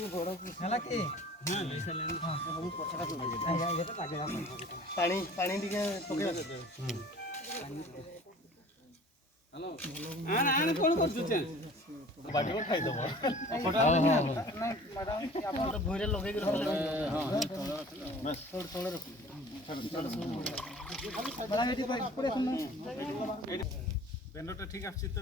ହେଲା କି ପାଣି ପାଣି ଟିକେ ପକେଇବା କଣ କରୁଛୁ ବାଟି ଖାଇଦବ ଭୁଇଁରେ ଲଗେଇକି ବେନରଟା ଠିକ ଆସିଛି ତ